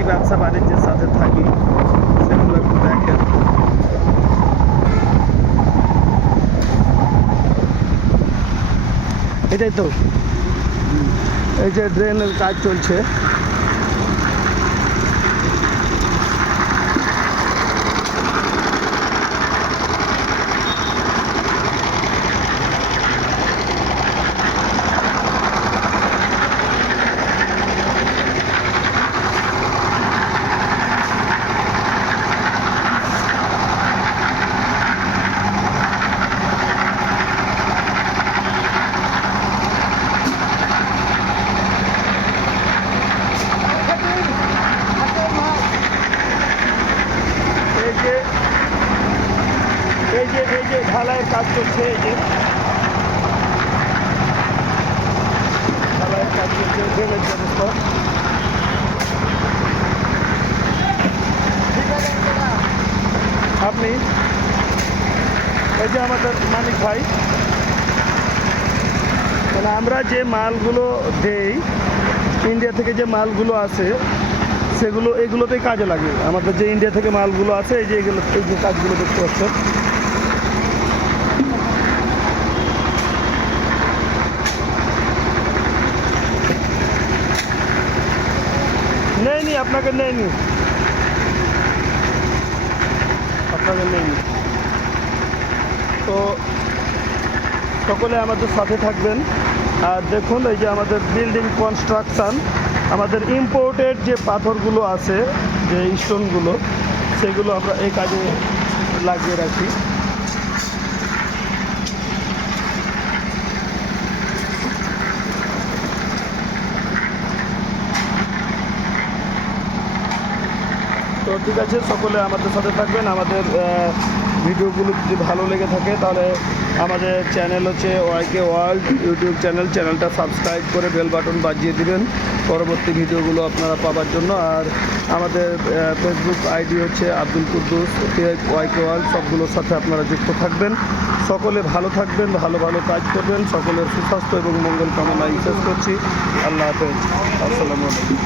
কি ব্যবসা বাণিজ্যের সাথে থাকি, সেগুলো একটু দেখেন। এটাই তো। এই যে ড্রেনের কাজ চলছে এই যে এই যে ঢালাইয়ের কাজ চলছে এই যে। ঢালাইয়ের কাজ চলছে ড্রেনের আপনি, এই যে আমাদের মানিক ভাই মানে আমরা যে মালগুলো দেই, ইন্ডিয়া থেকে যে মালগুলো আসে, সেগুলো, এগুলোতেই কাজে লাগে। আমাদের যে ইন্ডিয়া থেকে মালগুলো আছে এই যে এগুলো, এই যে কাজগুলো দেখতে পাচ্ছেন নেয়নি আপনাকে নেয়নি। আপনাকে নেয়নি। তো সকলে আমাদের সাথে থাকবেন। আর দেখুন, এই যে আমাদের বিল্ডিং কনস্ট্রাকশান আমাদের ইম্পোর্টেড যে পাথরগুলো আছে, যে স্টোনগুলো সেগুলো আমরা এই কাজে লাগিয়ে রাখি। তো ঠিক আছে, সকলে আমাদের সাথে থাকবেন, আমাদের ভিডিওগুলো যদি ভালো লেগে থাকে, তাহলে আমাদের চ্যানেল হচ্ছে ওয়াইকে ওয়ার্ল্ড ইউটিউব চ্যানেল, চ্যানেলটা সাবস্ক্রাইব করে বেল বাটন বাজিয়ে দিবেন, পরবর্তী ভিডিওগুলো আপনারা পাওয়ার জন্য। আর আমাদের ফেসবুক আইডি হচ্ছে আব্দুল কুদ্দুস ওয়াইকে ওয়ার্ল্ড সবগুলোর সাথে আপনারা যুক্ত থাকবেন। সকলে ভালো থাকবেন, ভালো ভালো কাজ করবেন, সকলের সুস্বাস্থ্য এবং মঙ্গল কামনায় শেষ করছি। আল্লাহ হাফেজ, আসসালামু আলাইকুম।